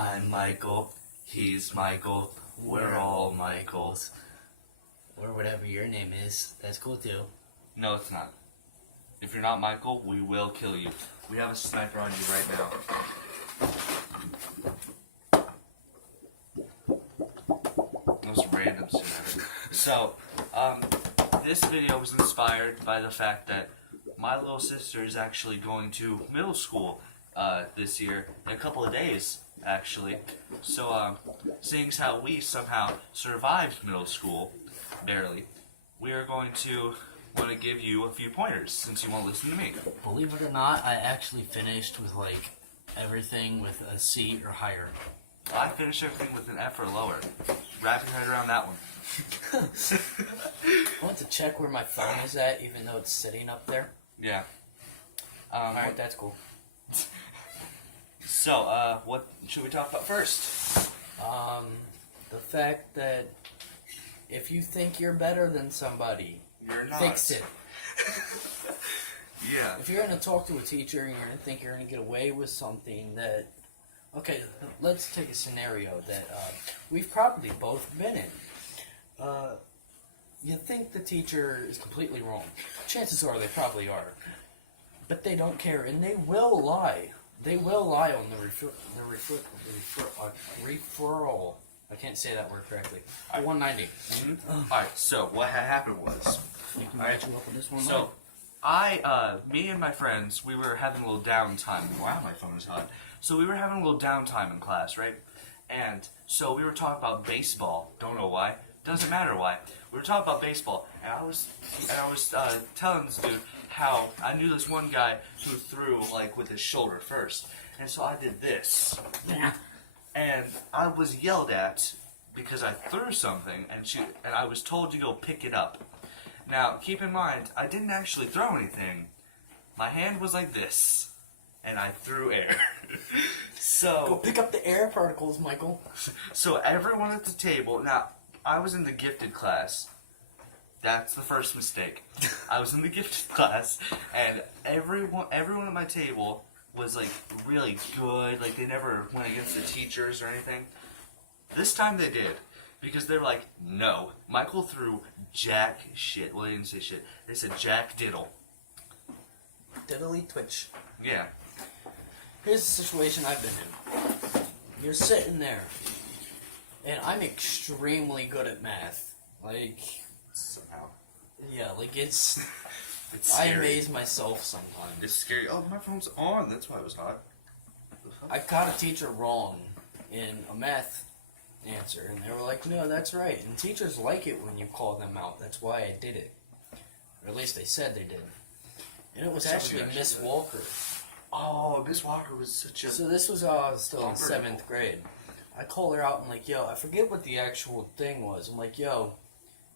I'm Michael. He's Michael. We're all Michaels. Or whatever your name is. That's cool too. No, it's not. If you're not Michael, we will kill you. We have a sniper on you right now. Most random shit. So, this video was inspired by the fact that my little sister is actually going to middle school this year in a couple of days, actually. So, seeing as how we somehow survived middle school, barely, we are going to want to give you a few pointers since you won't listen to me. Believe it or not, I actually finished with like everything with a C or higher. Well, I finished everything with an F or lower. Wrap your head around that one. I want to check where my phone is at, even though it's sitting up there. Yeah. Alright, that's cool. So, what should we talk about first? The fact that if you think you're better than somebody, You're not. fix it. Yeah. If you're going to talk to a teacher and you're going to think you're going to get away with something that... Okay, let's take a scenario that we've probably both been in. You think the teacher is completely wrong. Chances are they probably are. But they don't care, and they will lie. They will lie on the referral. I can't say that word correctly. 190. Mm-hmm. Alright, so what had happened was... You can match you up on this one. So, me and my friends, we were having a little downtime. Wow, my phone is hot. So we were having a little downtime in class, right? And so we were talking about baseball. Don't know why. Doesn't matter why. We were talking about baseball, and I was telling this dude how I knew this one guy who threw like with his shoulder first, and so I did this, and I was yelled at because I threw something, and I was told to go pick it up. Now, keep in mind, I didn't actually throw anything. My hand was like this, and I threw air. So go pick up the air particles, Michael. So everyone at the table. Now, I was in the gifted class. That's the first mistake. I was in the gifted class, and everyone at my table was like really good. Like they never went against the teachers or anything. This time they did, because they were like, no, Michael threw jack shit. Well, they didn't say shit. They said jack diddle. Diddly twitch. Yeah. Here's the situation I've been in. You're sitting there, and I'm extremely good at math. Like, Somehow. yeah, like it's It's I scary. amaze myself sometimes. It's scary. Oh, my phone's on. That's why it was hot. I caught a teacher wrong in a math answer, and they were like, no, that's right. And teachers like it when you call them out. That's why I did it. Or at least they said they did. And it was actually Miss Walker. Oh, Miss Walker was such a... So this was still in 7th grade. I called her out and like, yo, I forget what the actual thing was. I'm like, yo,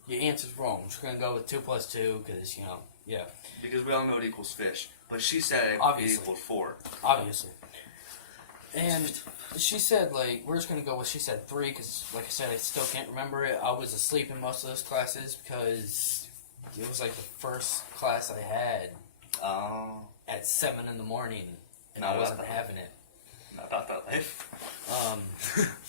your answer's wrong. I'm just going to go with 2 plus 2 because, you know, yeah. Because we all know it equals fish. But she said it equals 4. Obviously. And she said, like, we're just going to go with, she said 3 because, like I said, I still can't remember it. I was asleep in most of those classes because it was like the first class I had. Oh. At 7 in the morning, and Not I wasn't about having it. Not about that life.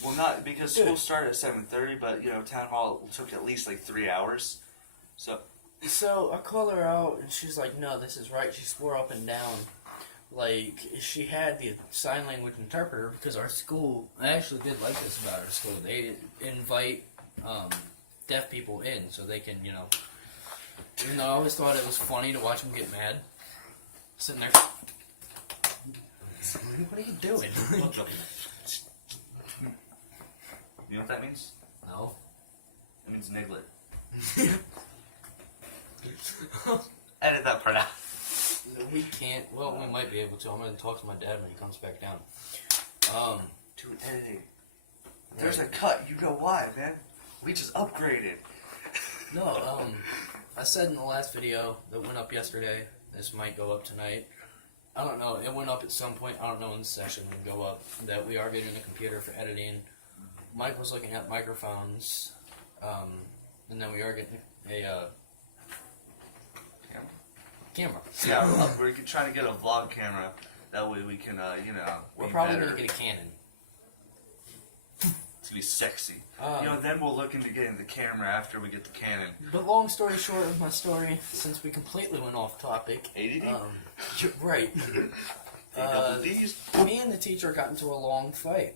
Well, not because school started at 7:30, but you know, town hall took at least like 3 hours. So I called her out, and she's like, "No, this is right." She swore up and down, like she had the sign language interpreter because our school. I actually did like this about our school. They invite deaf people in so they can, you know. Even though I always thought it was funny to watch them get mad. Sitting there. What are you doing? You know what that means? No. It means niglet. Edit that part out. We can't. Well, we might be able to. I'm going to talk to my dad when he comes back down. Dude, editing. There's a cut. You know why, man? We just upgraded. No, I said in the last video that went up yesterday, this might go up tonight. I don't know. It went up at some point. I don't know when the session will go up. That we are getting a computer for editing. Mike was looking at microphones. And then we are getting a camera. Yeah, we're trying to get a vlog camera. That way we can, you know. We're probably going to get a Canon. be sexy. Then we'll look into getting the camera after we get the Canon. But long story short of my story, since we completely went off topic. ADD? Right. Double D's. Me and the teacher got into a long fight.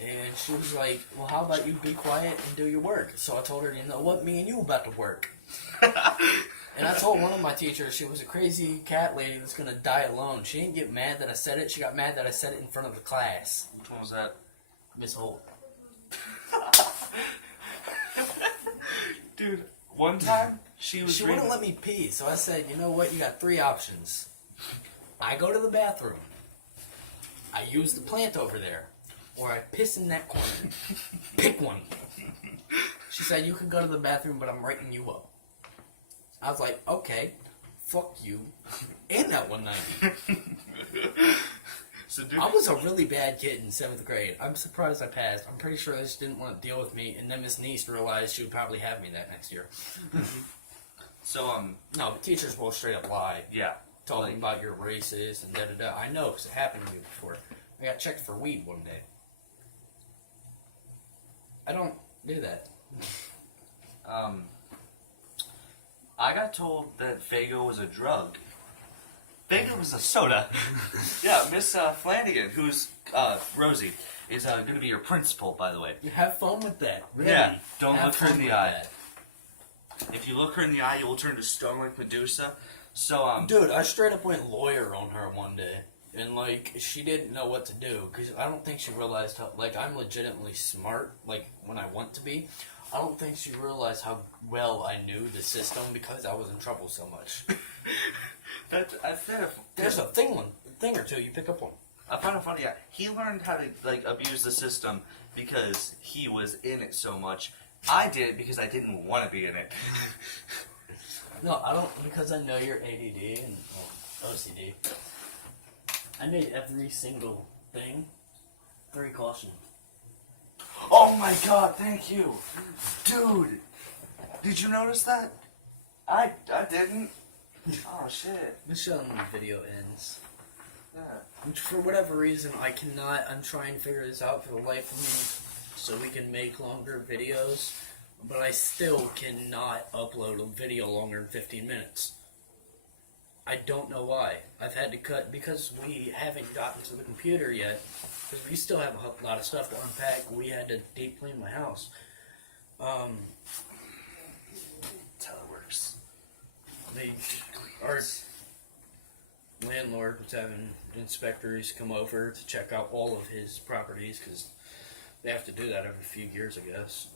And she was like, well, how about you be quiet and do your work? So I told her, you know what, me and you about to work. And I told one of my teachers she was a crazy cat lady that's going to die alone. She didn't get mad that I said it. She got mad that I said it in front of the class. Which one was that? Miss Holt. Dude, one time she wouldn't let me pee. So I said, you know what, you got 3 options. I go to the bathroom. I use the plant over there. Or I piss in that corner. Pick one. She said, you can go to the bathroom, but I'm writing you up. I was like, okay, fuck you. And that one night. So, dude, I was a really bad kid in 7th grade. I'm surprised I passed. I'm pretty sure they just didn't want to deal with me, and then Miss Neese realized she would probably have me that next year. So, No, the teachers will straight up lie. yeah. Talking about your races and da-da-da. I know, because it happened to me before. I got checked for weed one day. I don't do that. I got told that Fago was a drug. Fago was a soda. Yeah, Miss Flanagan, who's Rosey, is going to be your principal, by the way. You have fun with that. Really. Yeah, don't Have look her fun in the with eye. that. If you look her in the eye, you will turn to stone like Medusa. So, Dude, I straight up went lawyer on her one day. And, like, she didn't know what to do. Because I don't think she realized how... Like, I'm legitimately smart, like, when I want to be. I don't think she realized how well I knew the system because I was in trouble so much. There's a thing or two you pick up on. I found it funny. Yeah, he learned how to like abuse the system because he was in it so much. I did it because I didn't want to be in it. No, I don't, because I know you're ADD and OCD. I made every single thing 3 caution. Oh my god, thank you. Dude, did you notice that? I didn't. Oh shit. Let's show them when the video ends. Yeah. For whatever reason, I'm trying to figure this out for the life of me so we can make longer videos, but I still cannot upload a video longer than 15 minutes. I don't know why. I've had to cut because we haven't gotten to the computer yet, because we still have a lot of stuff to unpack. We had to deep clean my house. That's how it works. Our landlord was having inspectors come over to check out all of his properties, because they have to do that every few years, I guess,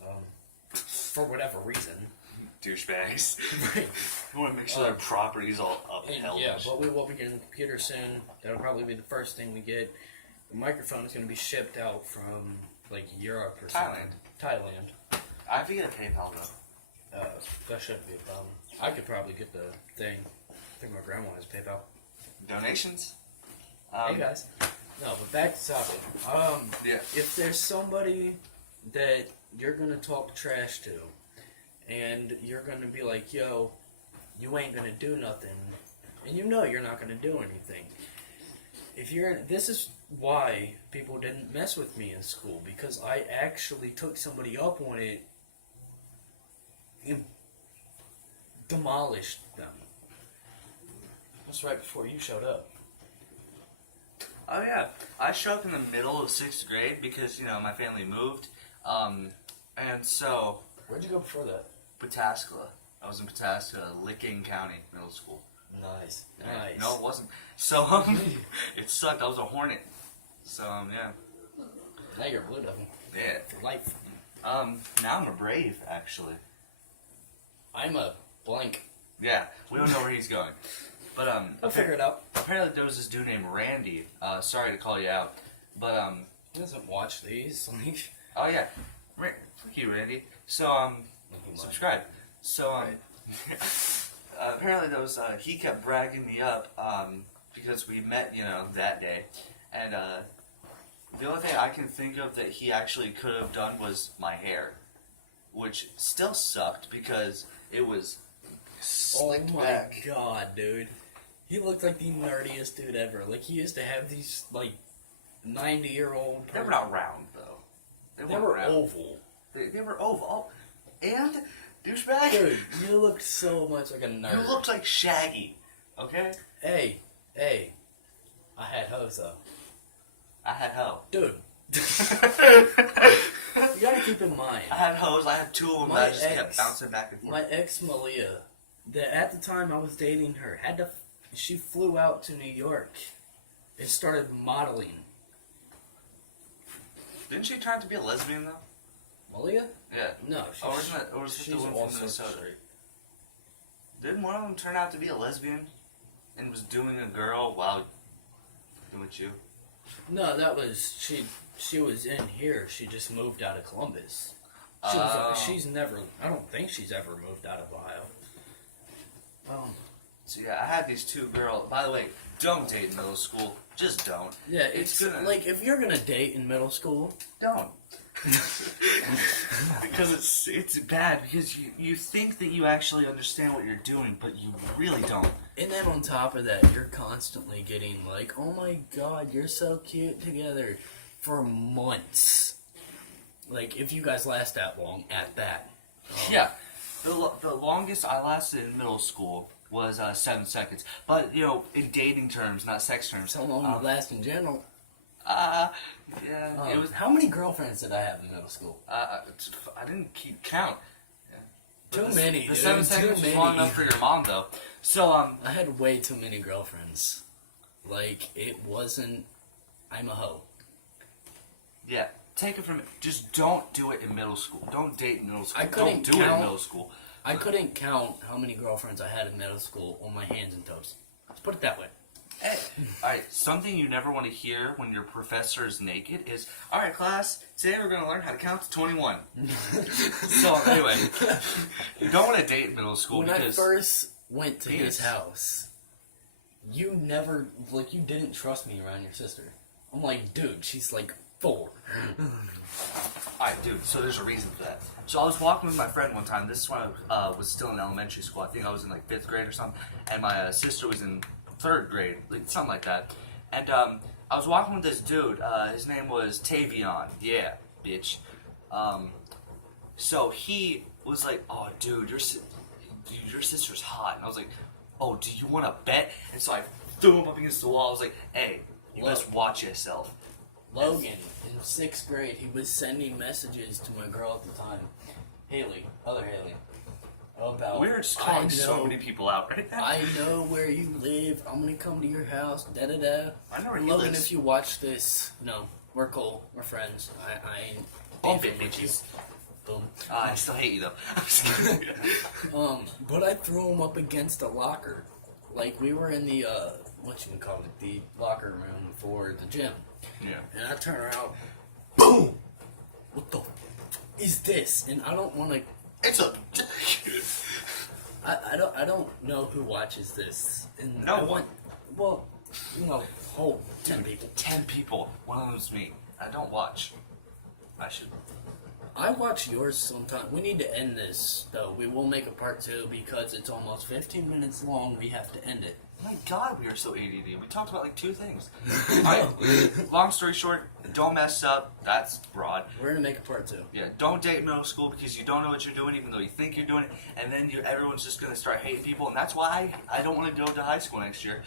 for whatever reason. Douchebags. Right. You want to make sure their property's all upheld. Yeah, but we will be getting the computer soon. That'll probably be the first thing we get. The microphone is going to be shipped out from, like, Europe or something. Thailand. I have to get a PayPal, though. That shouldn't be a problem. I could probably get the thing. I think my grandma has PayPal. Donations? Hey, guys. No, but back to topic. Yeah. If there's somebody that you're going to talk trash to, and you're going to be like, yo, you ain't going to do nothing, and you know you're not going to do anything. This is why people didn't mess with me in school, because I actually took somebody up on it and demolished them. That's right before you showed up. Oh yeah, I showed up in the middle of 6th grade because, my family moved, and so... Where'd you go before that? Pataskala. I was in Pataskala, Licking County Middle School. Nice. No, it wasn't. So, it sucked. I was a hornet. So, yeah. Now you're a blue devil. Yeah. For life. Now I'm a brave, actually. I'm a blank. Yeah, we don't know where he's going. But, I'll figure it out. Apparently there was this dude named Randy. Sorry to call you out. But, He doesn't watch these. oh yeah. Fuck you, Randy. So, subscribe. So, apparently he kept bragging me up, because we met, that day. And, the only thing I can think of that he actually could have done was my hair. Which still sucked because it was slicked back. Oh my god, dude. He looked like the nerdiest dude ever. Like, he used to have these, 90-year-old... They were not round, though. They weren't were round. oval. They were oval. And, douchebag, Dude, you looked so much like a nerd. you looked like Shaggy. Okay? Hey, I had hoes though. I had hoe. Dude, you gotta keep in mind. I had hoes. I had two of them that I just kept bouncing back and forth. My ex Malia, that at the time I was dating her, she flew out to New York and started modeling. Didn't she turn out to be a lesbian though? Malia? Yeah. No, Or was it she's the one all from sorts of Minnesota? straight. Didn't one of them turn out to be a lesbian and was doing a girl while with you? No, that was she was in here. She just moved out of Columbus. She's never. I don't think she's ever moved out of Ohio. So yeah, I had these two girls. By the way, don't date in middle school. Just don't. Yeah, it's like if you're gonna date in middle school, Don't. Because it's bad because you think that you actually understand what you're doing, but you really don't. and then on top of that, you're constantly getting like, "Oh my God, you're so cute together," for months. Like if you guys last that long, at that. Yeah, the longest I lasted in middle school was 7 seconds. But in dating terms, not sex terms. So long you last in general. Yeah, it was. How many girlfriends did I have in middle school? I didn't keep count. Too many. The Dude, 7 seconds was long enough for your mom, though. So I had way too many girlfriends. Like it wasn't. I'm a hoe. yeah, take it from me. Just don't do it in middle school. Don't date in middle school. I couldn't don't do it in count. middle school. I couldn't count how many girlfriends I had in middle school on my hands and toes. Let's put it that way. Hey, alright, something you never want to hear when your professor is naked is, alright class, today we're going to learn how to count to 21. So, anyway, you don't want to date in middle school When because... I first went to Penis. his house, you didn't trust me around your sister. I'm like, dude, she's like 4. Alright, dude, so there's a reason for that. So I was walking with my friend one time. This is when I was still in elementary school. I think I was in like 5th grade or something. And my sister was in 3rd grade, something like that. And I was walking with this dude. His name was Tavion. Yeah, bitch. So he was like, "Oh, dude, your sister's hot." And I was like, "Oh, do you want to bet?" And so I threw him up against the wall. I was like, "Hey, you best watch yourself." Logan, in 6th grade, he was sending messages to my girl at the time, Haley, other Haley, about, We're just calling so many people out right now. I know where you live. I'm gonna come to your house. Da da da. I know where he Logan, lives. if you watch this, no, we're cool. We're friends. I ain't Bump beefing it, with you. bitches. Boom. I still hate you though. But I threw him up against a locker. Like we were in the what you can call it, the locker room for the gym. Yeah. And I turn around, boom. What the is this? And I don't want to. It's a. I don't know who watches this. And No I one. Well, whole 10 people. 10 people. One of them's me. I don't watch. I should. I watch yours sometime. We need to end this, though. We will make a part 2 because it's almost 15 minutes long. We have to end it. My God, we are so ADD. We talked about like 2 things. Alright, long story short, don't mess up. That's broad. We're gonna make a part 2. Yeah, don't date middle school because you don't know what you're doing, even though you think you're doing it, and then everyone's just gonna start hating people, and that's why I don't want to go to high school next year.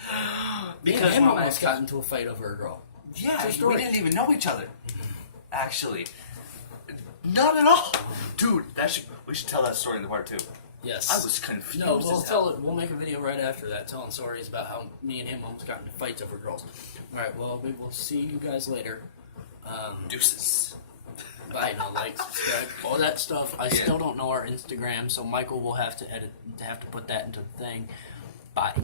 Because Because him when almost got into a fight over a girl. yeah, True we story. didn't even know each other. Actually, not at all, dude. We should tell that story in the part 2. Yes. I was confused. No, we'll as hell. tell it. We'll make a video right after that, telling stories about how me and him almost got into fights over girls. All right. Well, we will see you guys later. Deuces. Bye. No, like, subscribe, all that stuff. I still don't know our Instagram, so Michael will have to put that into the thing. Bye.